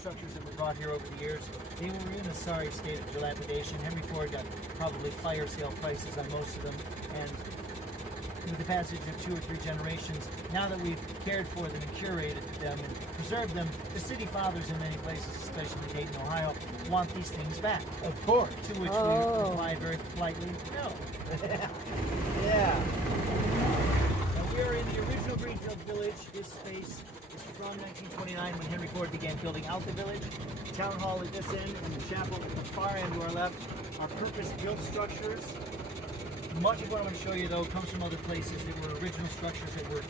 structures that were brought here over the years, they were in a sorry state of dilapidation. Henry Ford got probably fire sale prices on most of them, and with the passage of 2 or 3 generations, now that we've cared for them and curated them and preserved them, the city fathers in many places, especially Dayton, Ohio, want these things back. Of course. To which we reply very politely, no. Yeah. Now, we are in the original Greenfield Village. This space is from 1929 when Henry Ford began building out the village. Town Hall at this end and the chapel at the far end to our left are purpose-built structures. Much of what I'm going to show you, though, comes from other places. They were original structures that were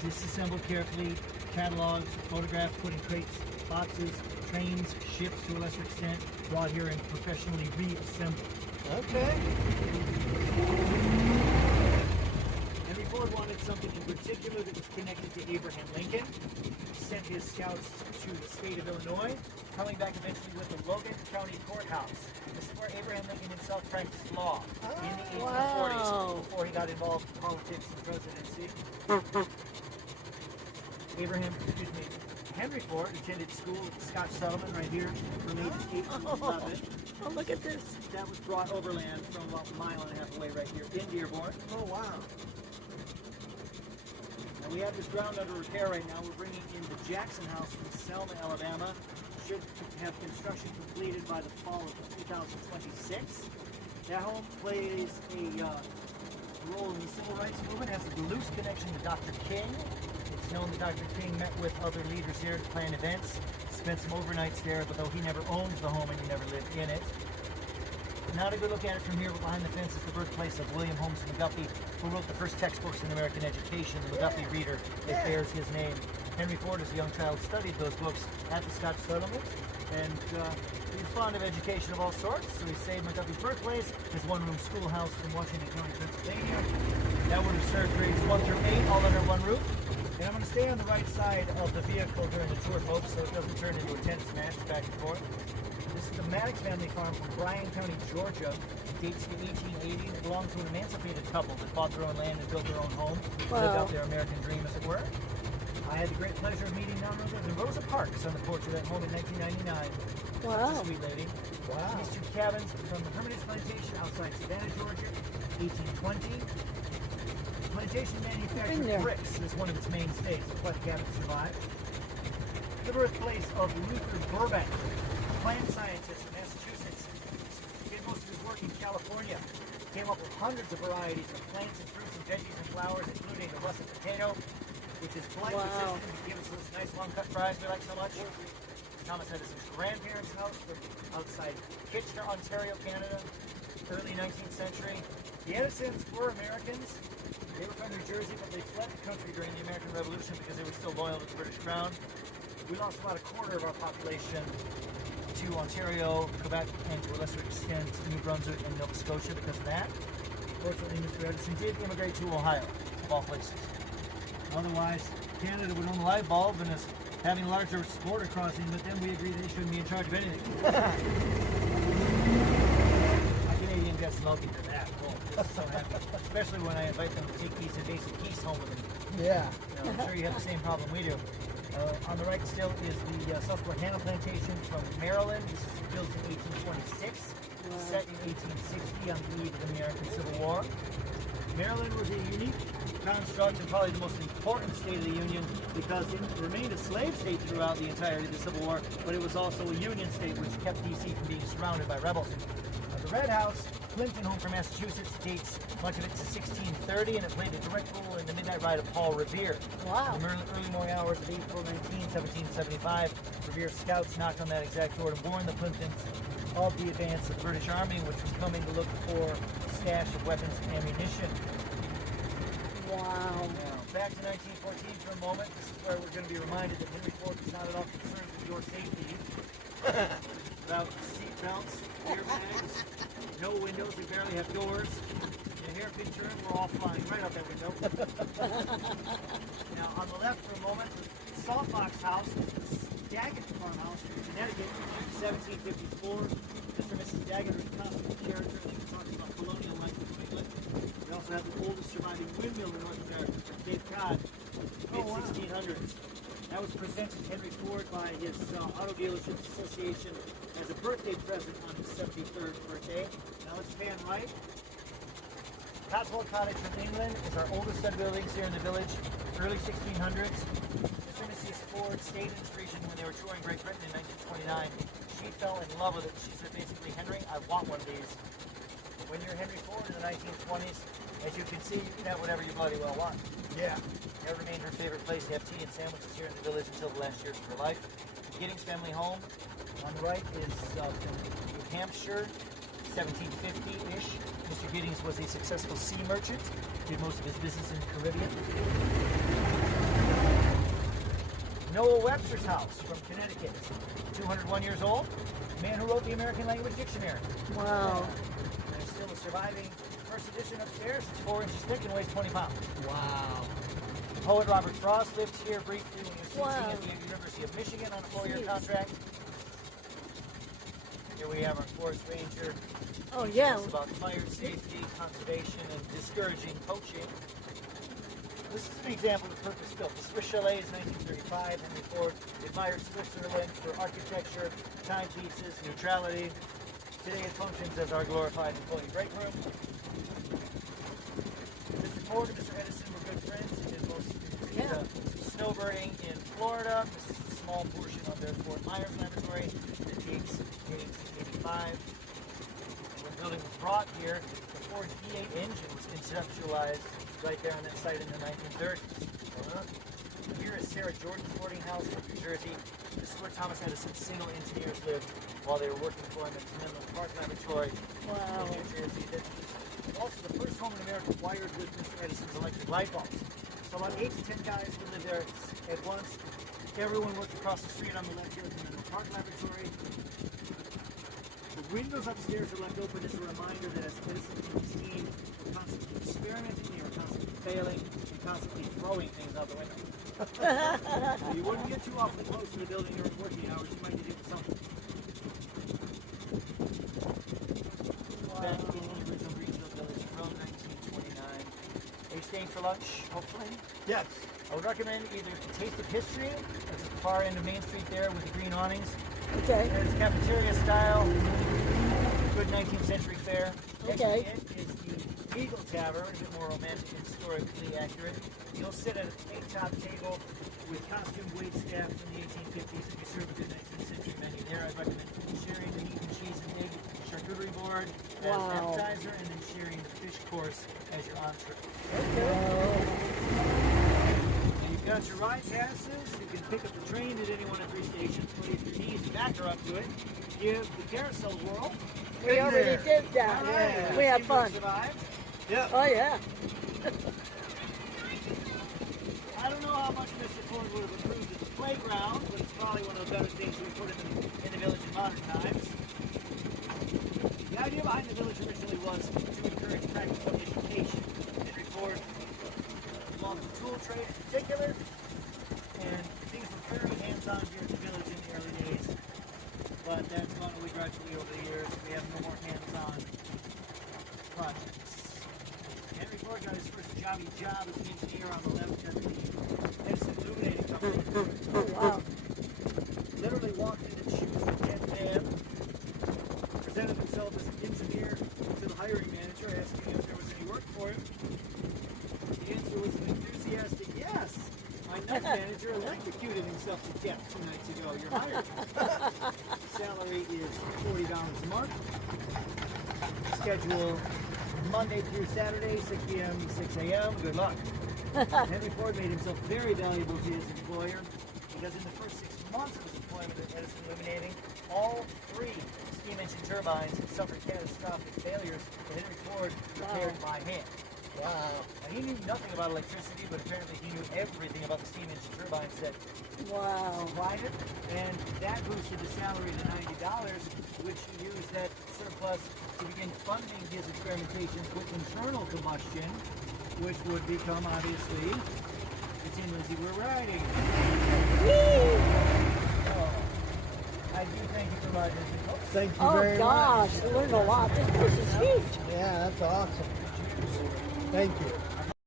disassembled carefully, cataloged, photographed, put in crates, boxes, trains, ships to a lesser extent, brought here and professionally reassembled. Okay. Henry Ford wanted something in particular that was connected to Abraham Lincoln. He sent his scouts to the state of Illinois, coming back eventually with the Logan County Courthouse. This is where Abraham Lincoln himself practiced law in the 1840s before he got involved in politics and presidency. Henry Ford attended school at the Scotch Settlement right here from ages 8 to 11. Oh, look at this. That was brought overland from about a mile and a half away right here in Dearborn. Oh, wow. And we have this ground under repair right now. We're bringing in the Jackson House from Selma, Alabama. Should have construction completed by the fall of 2026. That home plays a role in the civil rights movement, has a loose connection to Dr. King. It's known that Dr. King met with other leaders here to plan events, spent some overnights there, but though he never owned the home and he never lived in it. Not a good look at it from here, but behind the fence is the birthplace of William Holmes McGuffey, who wrote the first textbooks in American education, the McGuffey Reader, that bears his name. Henry Ford, as a young child, studied those books at the Scotch Settlement, and he was fond of education of all sorts, so he saved McGuffey's birthplace, his one-room schoolhouse in Washington County, Pennsylvania. That would have served grades 1 through 8, all under one roof. And I'm going to stay on the right side of the vehicle during the tour, folks, so it doesn't turn into a tennis match back and forth. This is the Maddox family farm from Bryan County, Georgia. It dates to 1880 and it belonged to an emancipated couple that bought their own land and built their own home, lived out their American dream, as it were. I had the great pleasure of meeting none other than Rosa Parks on the porch of that home in 1999. Wow. Such a sweet lady. Wow. These 2 cabins from the Hermitage Plantation outside Savannah, Georgia, 1820. The plantation manufactured bricks as one of its mainstays. That's why the cabins survived. The birthplace of Luther Burbank, plant scientist in Massachusetts. Did most of his work in California. Came up with hundreds of varieties of plants and fruits and veggies and flowers, including the russet potato, which is blight resistant and gives us those nice long cut fries we like so much. Thomas Edison's grandparents' house from outside Kitchener, Ontario, Canada, early 19th century. The Edisons were Americans. They were from New Jersey, but they fled the country during the American Revolution because they were still loyal to the British Crown. We lost about a quarter of our population to Ontario, Quebec, and to a lesser extent New Brunswick and Nova Scotia because of that. Fortunately, Mr. Edison did immigrate to Ohio, of all places. Otherwise, Canada would own the light bulb, and as having a larger border crossing with them, we agree they shouldn't be in charge of anything. My Canadian guests love me for that. Oh, just so happy. Especially when I invite them to take these invasive geese home with them. Yeah. You know, I'm sure you have the same problem we do. On the right still is the Susquehanna Plantation from Maryland. This is built in 1826, set in 1860 on the eve of the American Civil War. Maryland was a unique construct and probably the most important state of the Union because it remained a slave state throughout the entirety of the Civil War, but it was also a Union state which kept D.C. from being surrounded by rebels. The Red House, Clinton home from Massachusetts, dates much of it to 1630, and it played a direct role in the Midnight Ride of Paul Revere. Wow. In the early morning hours of April 19, 1775, Revere's scouts knocked on that exact door and warned the Clintons of the advance of the British Army, which was coming to look for a stash of weapons and ammunition. Wow. Now, back to 1914 for a moment. This is where we're going to be reminded that Henry Ford was not at all concerned with your safety. Without seat belts, airbags, no windows, we barely have doors. In a hairpin turn, we're all flying right out that window. Now, on the left for a moment, the Saltbox House, Daggett Farmhouse in Connecticut, 1754. Mr. and Mrs. Daggett are a constant character. They talk about colonial life in New England. We also have the oldest surviving windmill in North America from Cape Cod, mid-1600s. That was presented to Henry Ford by his Auto Dealerships Association as a birthday present on his 73rd birthday. Now let's pan right. Cotswold Cottage from England is our oldest set of buildings here in the village, early 1600s. As soon as Mrs. Ford stayed in this region when they were touring Great Britain in 1929, she fell in love with it. She said basically, Henry, I want one of these. When you're Henry Ford in the 1920s, as you can see, you can have whatever you bloody well want. Yeah. It remained her favorite place to have tea and sandwiches here in the village until the last years of her life. Giddings family home on the right is from New Hampshire, 1750-ish. Mr. Giddings was a successful sea merchant, did most of his business in the Caribbean. Noah Webster's house from Connecticut, 201 years old. Man who wrote the American Language Dictionary. Wow. There's still a surviving first edition upstairs. It's 4 inches thick and weighs 20 pounds. Wow. Poet Robert Frost lived here briefly when he was teaching Wow. at the University of Michigan on a 4-year Jeez. contract. Here we have our forest ranger. Oh, teaching yeah. us about fire safety, conservation, and discouraging poaching. This is an example of purpose-built. The Swiss Chalet is 1935. Henry Ford admired Switzerland for architecture, timepieces, neutrality. Today it functions as our glorified employee break room. Mr. Ford and Mr. Edison were good friends and did most Yeah. snowbirding in Florida. This is a small portion of their Fort Myers laboratory that dates to 1885. And when the building was brought here, the Ford V8 engine was conceptualized right there on that site in the 1930s. Here is Sarah Jordan's boarding house from New Jersey. This is where Thomas Edison's single engineers lived while they were working for him at the Menlo Park Laboratory Wow. in New Jersey. This is also the first home in America wired with Mr. Edison's electric light bulbs. So about 8 to 10 guys would live there at once. Everyone worked across the street on the left here at the Menlo Park Laboratory. The windows upstairs are left open as a reminder that as Edison and his team were constantly experimenting, they were constantly failing, and constantly throwing things out the window. So you wouldn't get too awfully close to the building during working hours, you might be doing something. Back in the original Greenville Village from 1929. Are you staying for lunch, hopefully? Yes. I would recommend either the Taste of History, that's at the far end of Main Street there with the green awnings. Okay. There's cafeteria style, good 19th century fare. Next Okay. to it is the Eagle Tavern, a bit more romantic and historically accurate. You'll sit at a eight-top table with costumed wait staff from the 1850s and you serve a good 19th century menu there. I'd recommend sharing the meat and cheese and egg charcuterie board as Wow. appetizer and then sharing the fish course as your entree. And you've got your ride passes. You can pick up the train at any one of 3 stations, but if your knees and back are up to it, give the carousel a whirl. We already did that. Alright, We had seem to fun. survived. Yep. Oh, yeah. I don't know how much Mr. Ford would have improved at the playground, but it's probably one of the better things we put in the village in modern times. The idea behind the village originally was to encourage practical education. Henry Ford loved the tool trade in particular, and things were very hands-on here at the village in the early days. But that's gone away gradually over the years. We have no more hands-on projects. Henry Ford got his first job as an engineer on the left at the Edison Illuminating Company. Oh, wow. Literally walked in his shoes at 10 a.m., presented himself as an engineer to the hiring manager, asking if there was any work for him. The answer was an enthusiastic yes. My night manager electrocuted himself to death 2 nights ago. You're hired. Salary is $40 a month. Schedule Monday through Saturday, 6 p.m. 6 a.m. Good luck. Henry Ford made himself very valuable to his employer because in the first 6 months of his employment at Edison Illuminating, all 3 steam engine turbines suffered catastrophic failures that Henry Ford repaired by hand. Wow. And he knew nothing about electricity, but apparently he knew everything about the steam engine turbines that Wow. supplied it, and that boosted the salary to $90, which he used that surplus to begin funding his experimentations with internal combustion, which would become, obviously, the Tin Lizzie we're riding. Oh, I do thank you for my visit. Thank you Oh, very gosh. much. I learned a lot. This place is huge. Yeah, that's awesome. Thank you.